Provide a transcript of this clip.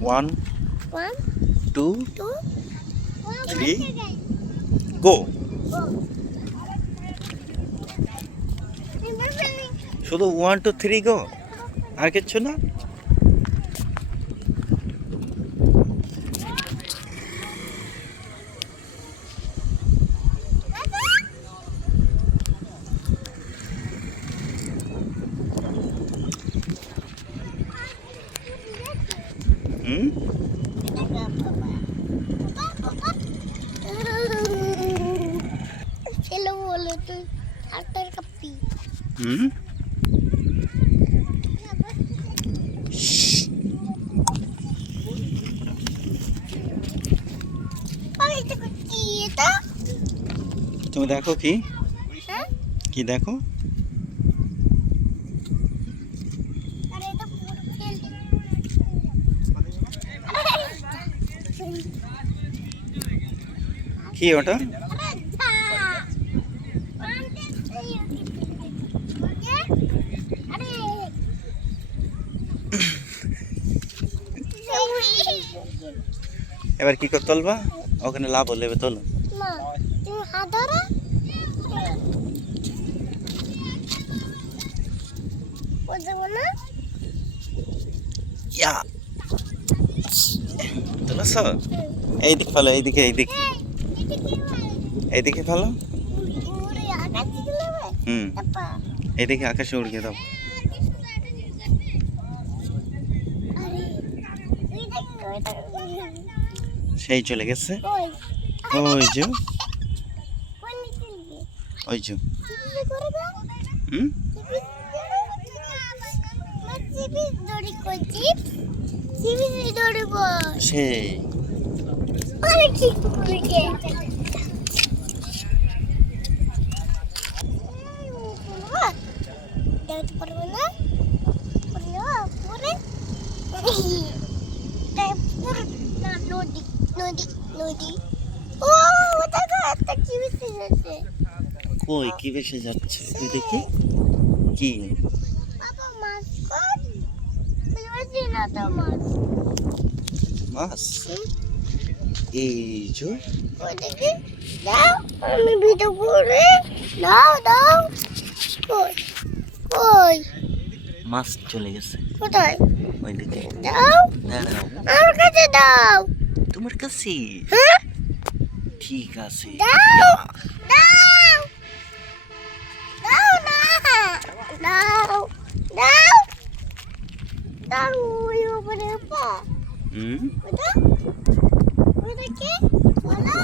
One, One, two, two, 3, go. শুধু 1 2 3 গো, আর কিচ্ছু না? হুম? ছেলে বলে তুই হাতের কাপি। হুম? তুমি দেখো কি? হ্যাঁ? কি দেখো? আরে এটা পুরো ফেল। কি ওটা? এবার কি করে তুলবা? ওখানে লাভ হলে এবার তোলো। মা তুমি হাত ধরো। ও যাবো না? ইয়া তুলছ? এইদিকে ফেলো, এইদিকে এইদিকে এইদিকে ফেলো। উড়ে আকাশে চলে যাবে। হুম, আপা এইদিকে আকাশে উড়িয়ে দাও। আরে ওই দেখো ওইটা সেই চলে গেছে। ওই ওই যে, কোন দিকে গিয়ে ওই যে। চিপি করে দাও। হুম? চিপি দড়ি কই চিপি দড়ি কই সেই আরে কি করে গে দেখতে পারবো না পরে পুরো না নদী নদী নদী ও ওটা একটা কি বেশি যাচ্ছে কই কি ভেসে যাচ্ছে তুই দেখি? কি? বাবা মাছ কর বুঝছি না তো মাছ মাছ? এই যে ওই দেখি দাও আমি ভিডিও করে দাও দাও কই কই মাছ চলে গেছে কোথায় ওইদিকে। দাও দাঁড়াও, আমার কাছে দাও তোমার কাছে? হ্যাঁ ঠিক আছে। দাও দাও দাও না দাও দাও দাও ওই উপরে পা হুম? ওটা ওটা কি বলো